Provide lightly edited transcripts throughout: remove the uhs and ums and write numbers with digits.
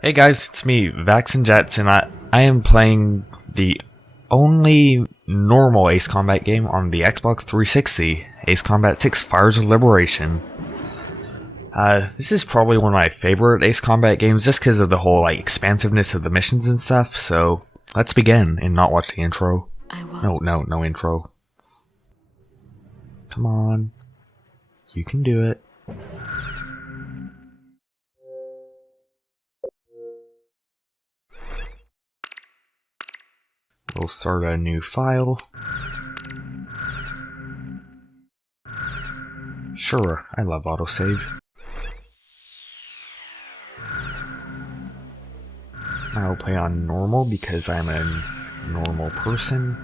Hey guys, it's me, Vax and Jets, and I am playing the only normal Ace Combat game on the Xbox 360, Ace Combat 6 Fires of Liberation. This is probably one of my favorite Ace Combat games just because of the whole expansiveness of the missions and stuff, so let's begin and not watch the intro. No intro. Come on. You can do it. We'll start a new file. Sure, I love autosave. I'll play on normal because I'm a normal person.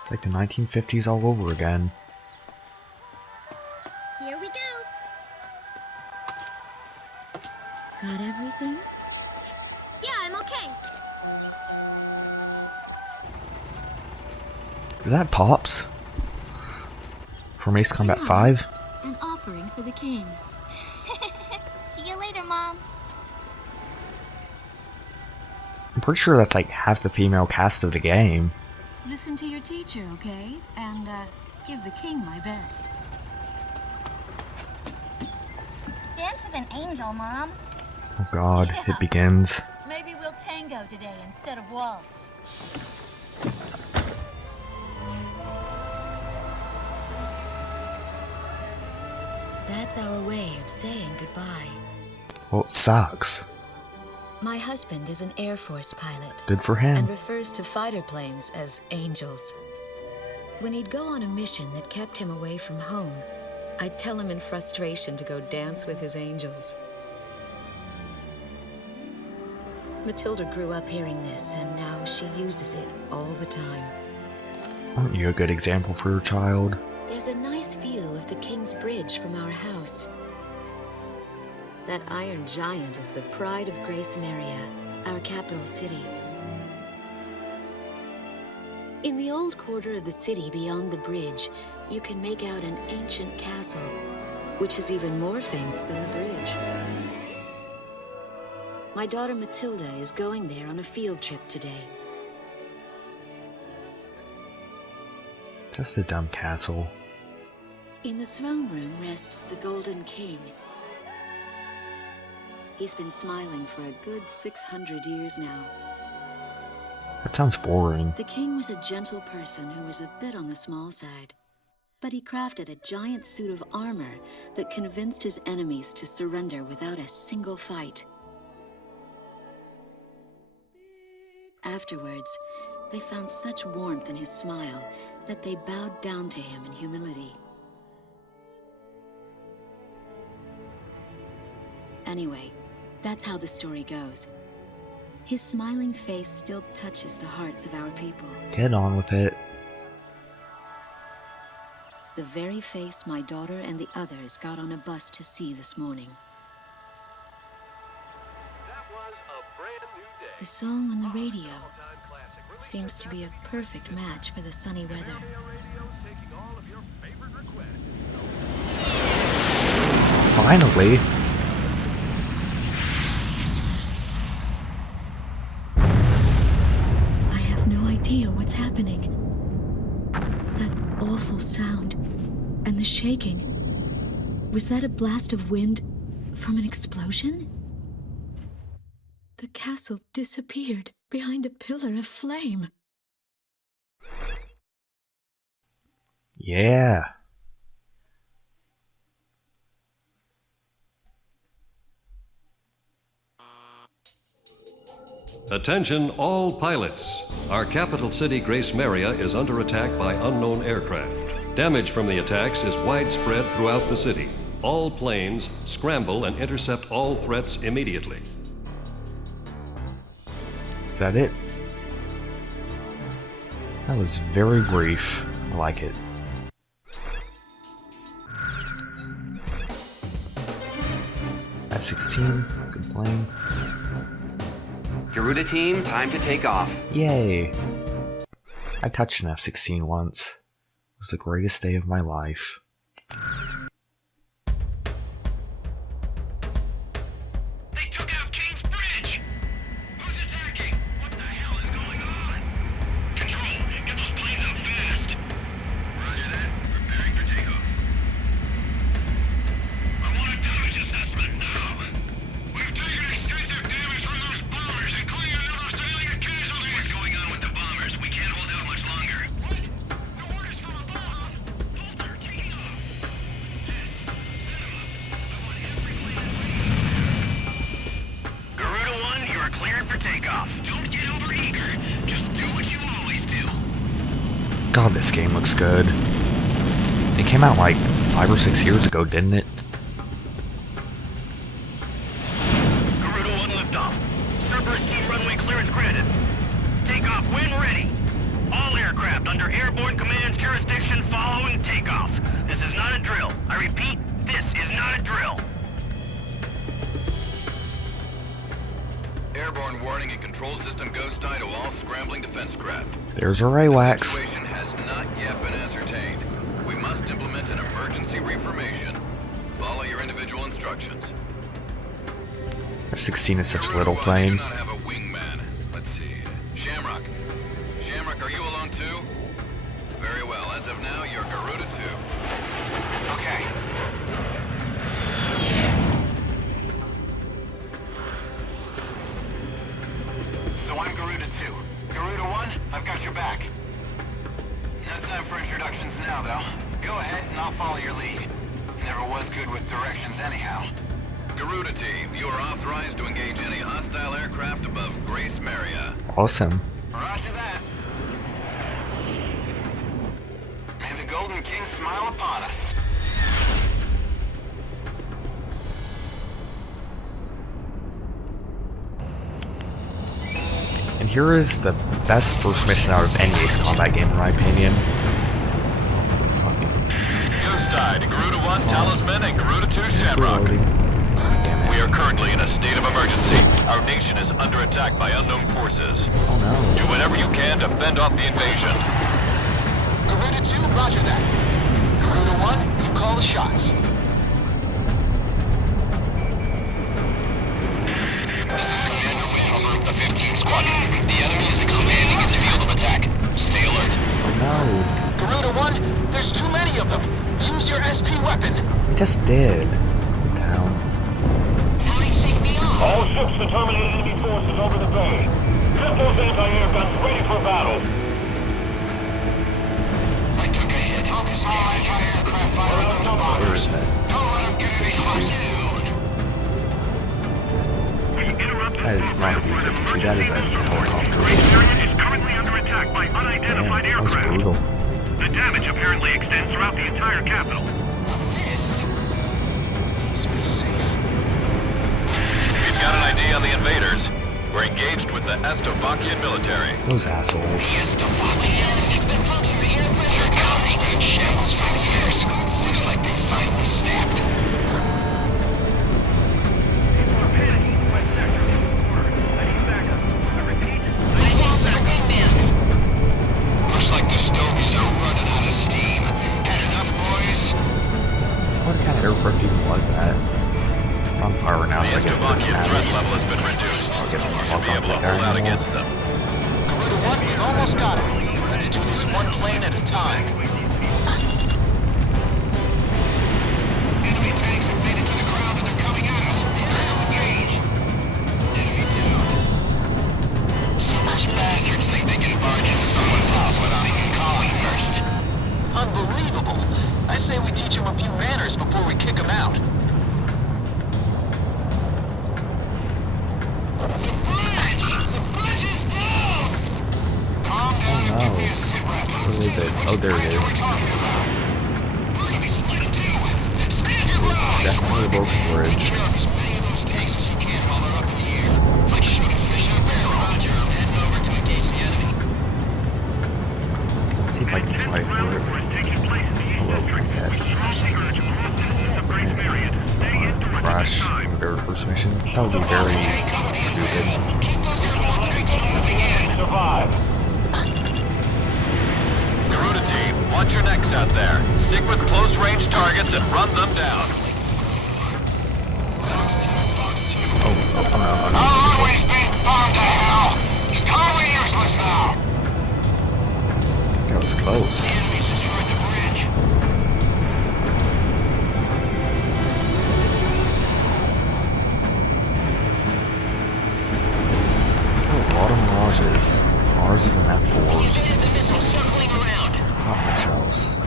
It's like the 1950s all over again. Here we go. Got everything? Yeah, I'm okay. Is that Pops? From Ace Combat 5? An offering for the king. See you later, Mom. I'm pretty sure that's like half the female cast of the game. Listen to your teacher, okay? And, give the king my best. Dance with an angel, Mom. Oh god, it begins. Maybe we'll tango today instead of waltz. That's our way of saying goodbye. Well, it sucks. My husband is an Air Force pilot. Good for And him. refers to fighter planes as angels. When he'd go on a mission that kept him away from home, I'd tell him in frustration to go dance with his angels. Matilda grew up hearing this, and now she uses it all the time. Aren't you a good example for your child? There's a nice view of the King's Bridge from our house. That iron giant is the pride of Gracemeria, our capital city. In the old quarter of the city beyond the bridge, you can make out an ancient castle, which is even more famous than the bridge. My daughter Matilda is going there on a field trip today. Just a dumb castle. In the throne room rests the Golden King. He's been smiling for a good 600 years now. That sounds boring. The king was a gentle person who was a bit on the small side. But he crafted a giant suit of armor that convinced his enemies to surrender without a single fight. Afterwards, they found such warmth in his smile that they bowed down to him in humility. Anyway, that's how the story goes. His smiling face still touches the hearts of our people. Get on with it. The very face my daughter and the others got on a bus to see this morning. That was a brand new day. The song on the radio seems to be a perfect match for the sunny weather. Radio's taking all of your favorite requests. Finally! I have no idea what's happening. That awful sound and the shaking. Was that a blast of wind from an explosion? The castle disappeared behind a pillar of flame. Yeah. Attention all pilots. Our capital city, Gracemeria, is under attack by unknown aircraft. Damage from the attacks is widespread throughout the city. All planes scramble and intercept all threats immediately. Is that it? That was very brief. I like it. F-16, good plane. Garuda team, time to take off. Yay! I touched an F-16 once. It was the greatest day of my life. They took out King's Bridge! Who's attacking? What the hell is going on? Control, get those planes out fast. Roger that. Preparing for takeoff. I want a damage assessment now. We've taken extensive damage from those bombers, including a number of civilian casualties. What's going on with the bombers? We can't hold out much longer. What? The orders from above. Bolter, taking off. Garuda 1, you are cleared for takeoff. Don't get overeager. Just do what you always do. God, this game looks good. It came out like 5 or 6 years ago, didn't it? Garuda 1 liftoff. Cerberus team runway clearance granted. Takeoff when ready. All aircraft under airborne command's jurisdiction following takeoff. This is not a drill. I repeat, this is not a drill. Airborne warning and control system ghost tie to all scrambling defense craft. There's a Raywax. Situation has not yet been ascertained. We must implement an emergency reformation. Follow your individual instructions. F-16 is such a little Garuda 1, plane. I do not have a wingman. Let's see. Shamrock. Shamrock, are you alone too? Very well. As of now, you're Garuda 2. Okay. So I'm Garuda 2. Garuda 1, I've got your back. No time for introductions now, though. Go ahead and I'll follow your lead. Never was good with directions anyhow. Garuda team, you are authorized to engage any hostile aircraft above Gracemeria. Awesome. Roger that. May the Golden King smile upon us. And here is the best first mission out of any Ace Combat game, in my opinion. Fucking Ghost Tide, Garuda 1, Talisman, and Garuda 2, Shamrock. reloading. Damn We it. are currently in a state of emergency. Our nation is under attack by unknown forces. Oh no. Do whatever you can to fend off the invasion. Garuda 2, roger that. Garuda 1, you call the shots. This is Commander Wynn over the 15th Squadron. The enemy is expanding its field of attack. Stay alert. Oh Garuda 1, there's too many of them. Use your SP weapon. no. We just did. Calm down. All ships to terminate enemy forces over the bay. Get those anti-air guns ready for battle. I took a hit. All anti-aircraft fire on those bombers. Where is that? 52. That is not a B-52, that is a helicopter. Gracemeria is currently under attack by unidentified Damn, that was aircraft. brutal. The damage apparently extends throughout the entire capital. Please be safe. We've got an ID on the invaders. We're engaged with the Estovakian military. Those assholes. Shambles for years. Looks like they finally snapped. People are panicking in the west sector near the border. I need backup. I repeat, I need backup. Looks like the stovies are running out of steam. Had enough, boys? What kind of aircraft even was that? It's on fire now, The so I guess it doesn't Estovakian threat matter. level has been reduced. I guess We I'll should be walk able to off that hold out anymore. against them. Garuda 1, we almost got it. Let's do this one plane at a time. evacuate these people. Enemy tanks have made it to the ground and they're coming at us. Engage. Enemy down. Some of those bastards think they can barge into someone's house without even calling first. Unbelievable. I say we teach them a few manners before we kick them out. The bridge is down! Calm down and give me a sit rep. Where is it? Oh, there it is. Talking about. We're gonna be split too. Stand your It's ground. definitely a broken bridge. Take care of as many of those tanks as you can while they're up in the air. It's like shooting fish in a barrel. Roger, I'm heading over to engage the enemy. Let's see if I can fly through it. Hello, yeah. Crash. Air Force mission. That would be very stupid. Garuda team, watch your necks out there. Stick with close-range targets and run them down. Oh no, Always been fun to hell. It's totally useless now. that was close. Enemies destroyed the bridge. Oh, a lot of mirages. Mirages and F4s. The missile circling around. Not much else.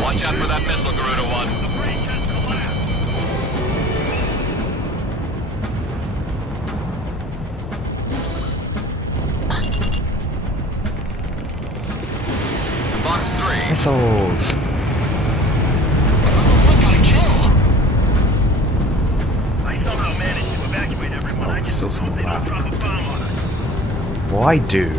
Watch out for that missile, Garuda 1. The bridge has collapsed. Box 3. Missiles! What got a kill? I somehow managed to evacuate everyone. I just Still hope some they don't left. drop a bomb on us. Why do?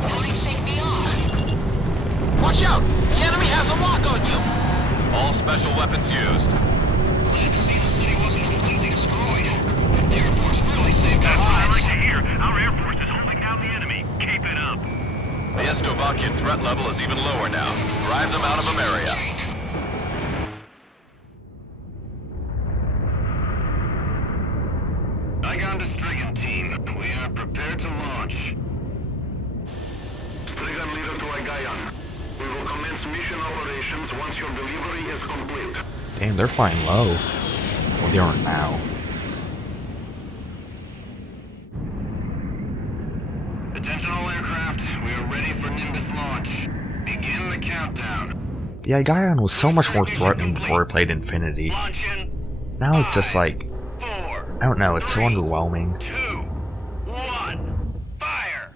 Why shake me off? Watch out! The enemy has a lock on you! All special weapons used. Glad to see the city wasn't completely destroyed. The Air Force really saved our lives. hear. Our Air Force is holding down the enemy. Keep it up. The Estovakian threat level is even lower now. Drive them out of Ameria. Igon to Strigan team. We are prepared to launch. Strigan leader to Igayan. We will commence mission operations once your delivery is complete. Damn, they're flying low. Well, they aren't now. Attention all aircraft. We are ready for Nimbus launch. Begin the countdown. Yeah, Gaion was so much more threatening before I played Infinity. Launch in Now it's just like, 4, I don't know, it's so underwhelming. 2, 1, fire!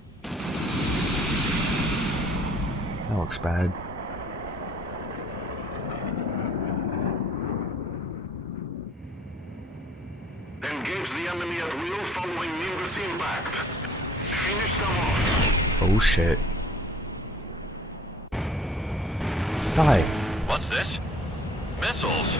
That looks bad. Engage the enemy at will following Nimbus impact. Finish them off. Oh shit. Die. What's this? Missiles.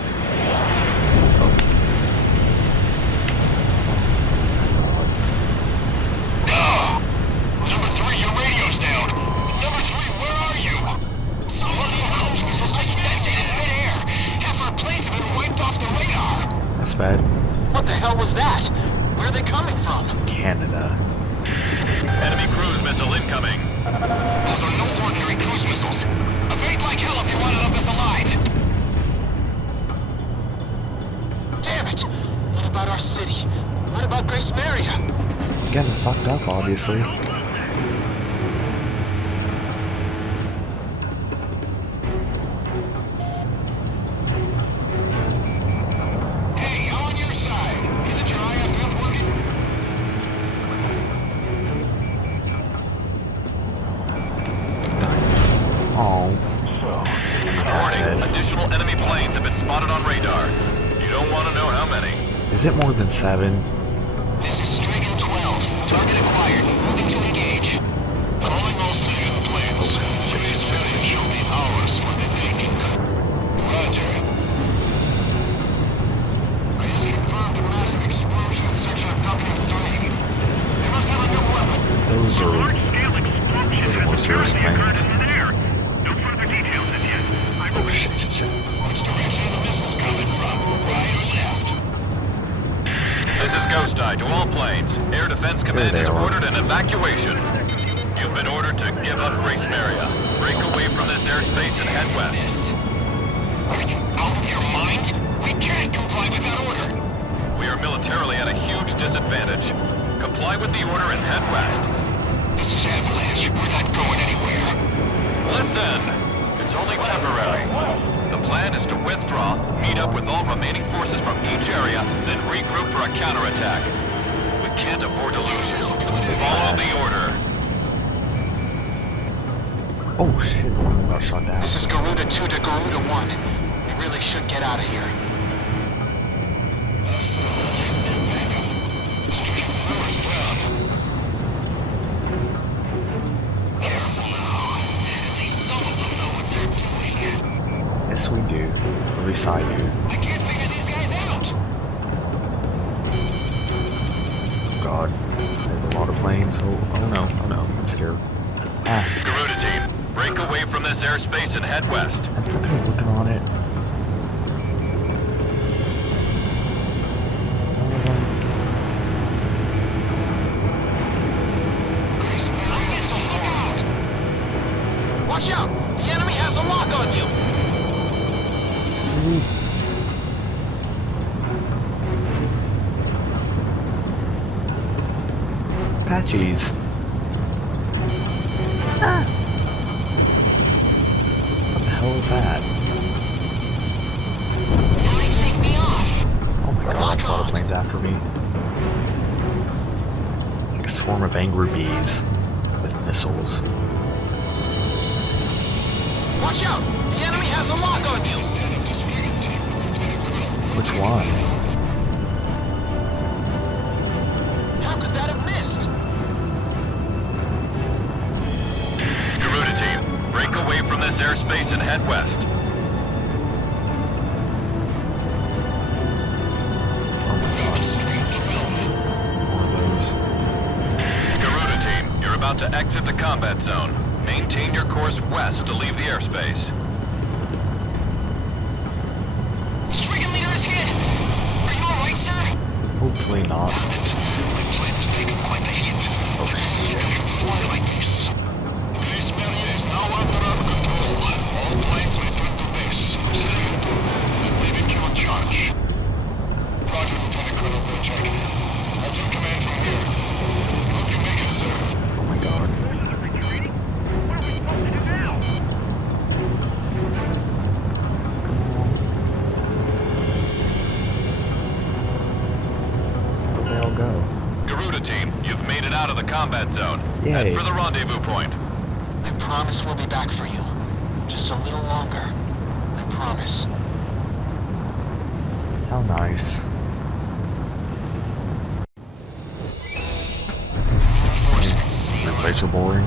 Number 3, your radio's down. Number 3, where are you? Multiple cruise missiles just detonated in midair. Half our planes have been wiped off the radar. That's bad. What the hell was that? Where are they coming from? Canada. Enemy cruise missile incoming. Those are no ordinary cruise missiles. Evade like hell if you want to leave us alive. Damn it! What about our city? What about Gracemeria? It's getting fucked up, obviously. Hey, I'm on your side. Isn't your IFF working? Oh. Warning, additional enemy planes have been spotted on radar. You don't want to know how many. Is it more than 7? This is Strigan 12. Target acquired. Moving to engage. Calling all civilian planes. This will be ours for the taking. Roger. I just confirmed a massive explosion in section of Document 3. They must have a new weapon. Those are Large-scale explosion those are more serious planes. in midair. No further details as yet. I Oh shit. Which direction are the missiles coming from? Right or left? This is Ghost Eye to all planes. Air Defense Command they has are. ordered an evacuation. You've been ordered to give up Gracemeria. Break away from this airspace and head west. Are you out of your mind? We can't comply with that order. We are militarily at a huge disadvantage. Comply with the order and head west. This is Avalanche. We're not going anywhere. Listen! It's only temporary. The plan is to withdraw, meet up with all remaining forces from each area, then regroup for a counterattack. We can't afford to lose you. Follow the order. Oh shit, one got shot down. This is Garuda 2 to Garuda 1. We really should get out of here. Careful now. beside you. I can't figure these guys out. Oh god. There's a lot of planes. Oh no, I'm scared. Ah, Garuda team, break away from this airspace and head west. I'm fucking looking on it. Watch out! The enemy has a lock on you! Apaches. Ah. What the hell is that? Oh my god, that's a lot of planes after me. It's like a swarm of angry bees with missiles. Watch out! The enemy has a lock on you! Which one? How could that have missed? Garuda team, break away from this airspace and head west. Oh my god. More of those. Garuda team, you're about to exit the combat zone. Maintain your course west to leave the airspace. Stricken leader is hit! Are you alright, sir? Hopefully not. My plane has taken quite the hit. Oh shit. Fly like this. Gracemeria is now under our control. All planes return to base. Stay in tune. And maybe give a charge. Roger, Lieutenant Colonel Belchak. I'll take command from here. Hope you make it, sir. Oh my god. Forces are retreating? What are we supposed to do now? Where'd they all go? Garuda team, you've made it out of the combat zone. Yay. Head for the rendezvous point. I promise we'll be back for you. Just a little longer. I promise. How nice. That place are boring.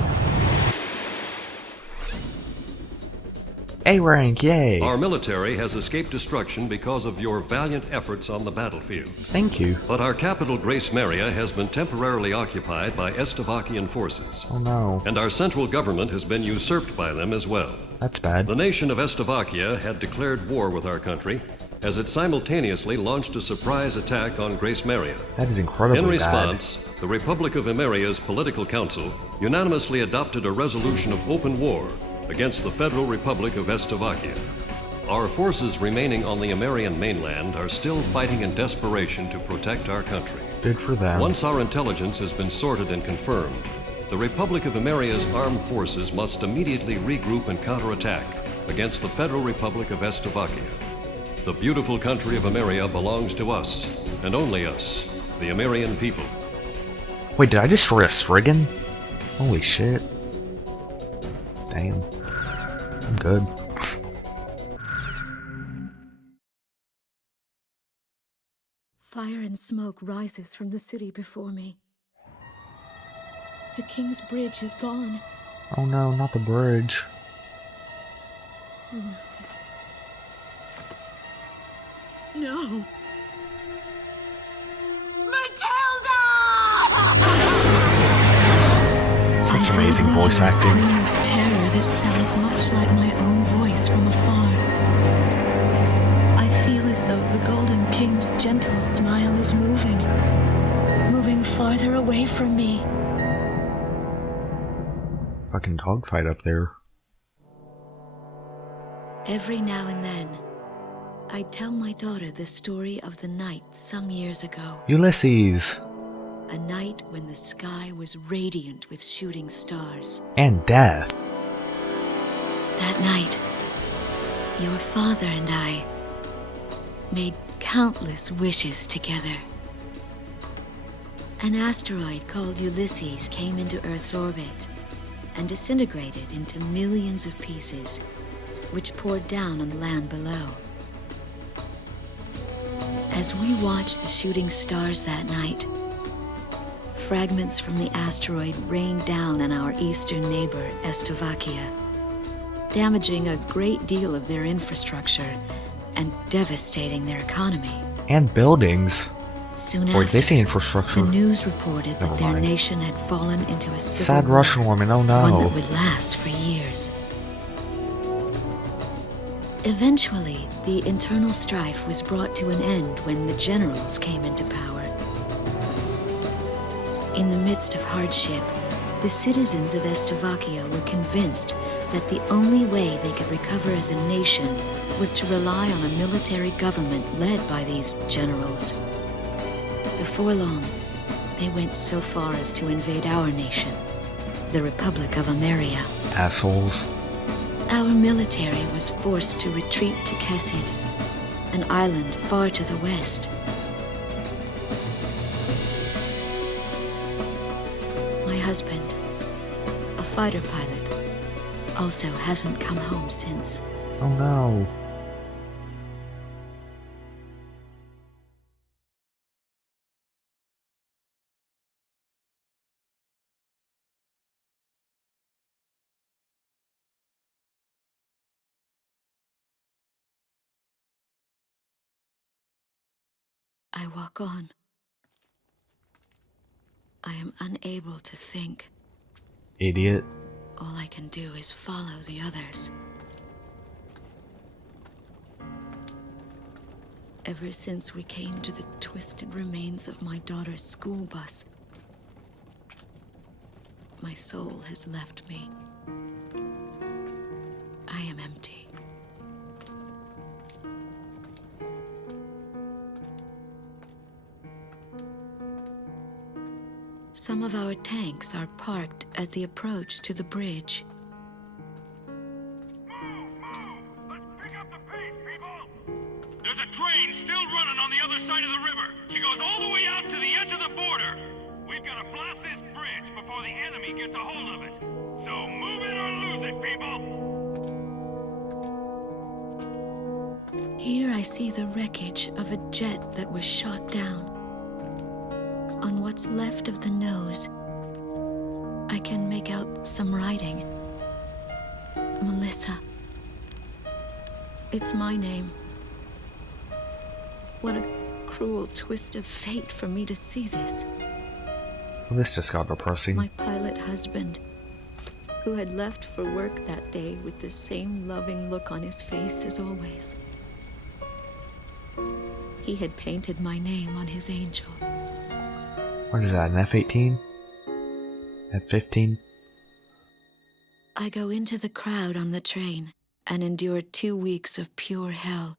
A rank, yay! Our military has escaped destruction because of your valiant efforts on the battlefield. Thank you. But our capital, Gracemeria, has been temporarily occupied by Estavakian forces. Oh no. And our central government has been usurped by them as well. That's bad. The nation of Estavakia had declared war with our country as it simultaneously launched a surprise attack on Gracemeria. That is incredibly In bad. response, the Republic of Emeria's political council unanimously adopted a resolution of open war against the Federal Republic of Estavakia. Our forces remaining on the Emerian mainland are still fighting in desperation to protect our country. Good for them. Once our intelligence has been sorted and confirmed, the Republic of Emeria's armed forces must immediately regroup and counterattack against the Federal Republic of Estavakia. The beautiful country of Emeria belongs to us, and only us, the Emerian people. Wait, did I destroy a Strigan? Holy shit. Damn. I'm good. Fire and smoke rises from the city before me. The King's Bridge is gone. Oh no, not the bridge. Oh no. No! Such amazing voice acting. A scream of terror that sounds much like my own voice from afar. I feel as though the Golden King's gentle smile is moving farther away from me. Fucking dogfight up there. Every now and then, I tell my daughter the story of the night some years ago. Ulysses! A night when the sky was radiant with shooting stars. And death. That night, your father and I made countless wishes together. An asteroid called Ulysses came into Earth's orbit and disintegrated into millions of pieces, which poured down on the land below. As we watched the shooting stars that night, fragments from the asteroid rained down on our eastern neighbor, Estavakia, damaging a great deal of their infrastructure and devastating their economy. And buildings. Soon Boy, after, they say infrastructure. the news reported that Never their mind. nation had fallen into a civil Sad war, Russian woman, oh one no. that would last for years. Eventually, the internal strife was brought to an end when the generals came into power. In the midst of hardship, the citizens of Slovakia were convinced that the only way they could recover as a nation was to rely on a military government led by these generals. Before long, they went so far as to invade our nation, the Republic of Ameria. Assholes. Our military was forced to retreat to Kesid, an island far to the west. My husband, a fighter pilot, also hasn't come home since. Oh no. I walk on. I am unable to think. Idiot. All I can do is follow the others. Ever since we came to the twisted remains of my daughter's school bus, my soul has left me. I am empty. Some of our tanks are parked at the approach to the bridge. Let's pick up the pace, people! There's a train still running on the other side of the river. She goes all the way out to the edge of the border. We've got to blast this bridge before the enemy gets a hold of it. So move it or lose it, people! Here I see the wreckage of a jet that was shot down. On what's left of the nose, I can make out some writing. Melissa. It's my name. What a cruel twist of fate for me to see this. This just got depressing. My pilot husband, who had left for work that day with the same loving look on his face as always. He had painted my name on his angel. What is that, an F-18? F-15? I go into the crowd on the train and endure 2 weeks of pure hell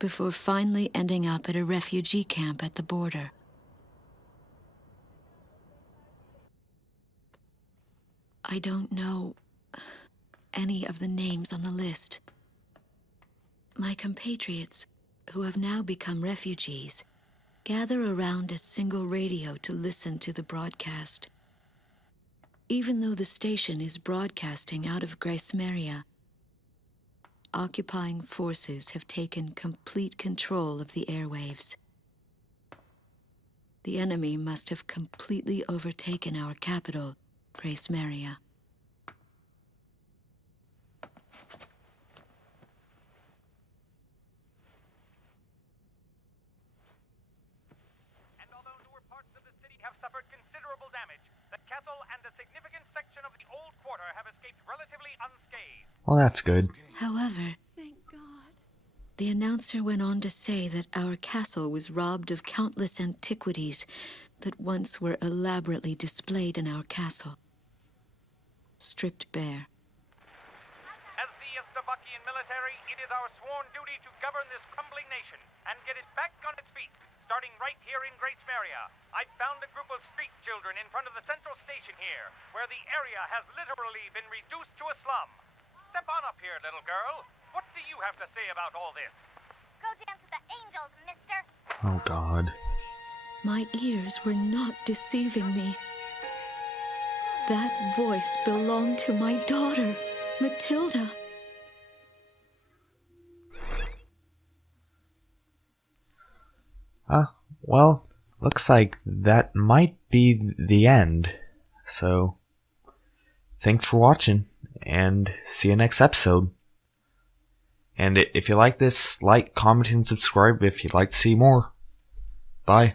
before finally ending up at a refugee camp at the border. I don't know any of the names on the list. My compatriots, who have now become refugees, gather around a single radio to listen to the broadcast. Even though the station is broadcasting out of Gracemeria, occupying forces have taken complete control of the airwaves. The enemy must have completely overtaken our capital, Gracemeria. Have suffered considerable damage. The castle and a significant section of the old quarter have escaped relatively unscathed. Well, that's good. However, thank God, the announcer went on to say that our castle was robbed of countless antiquities that once were elaborately displayed in our castle. Stripped bare. As the Slovakian military, it is our sworn duty to govern this crumbling nation and get it back on its feet. Starting right here in Gracemeria, I found a group of street children in front of the central station here, where the area has literally been reduced to a slum. Step on up here, little girl. What do you have to say about all this? Go dance with the angels, mister. Oh god. My ears were not deceiving me. That voice belonged to my daughter, Matilda. Well, looks like that might be the end. So, thanks for watching, and see you next episode. And if you like this, like, comment, and subscribe if you'd like to see more. Bye.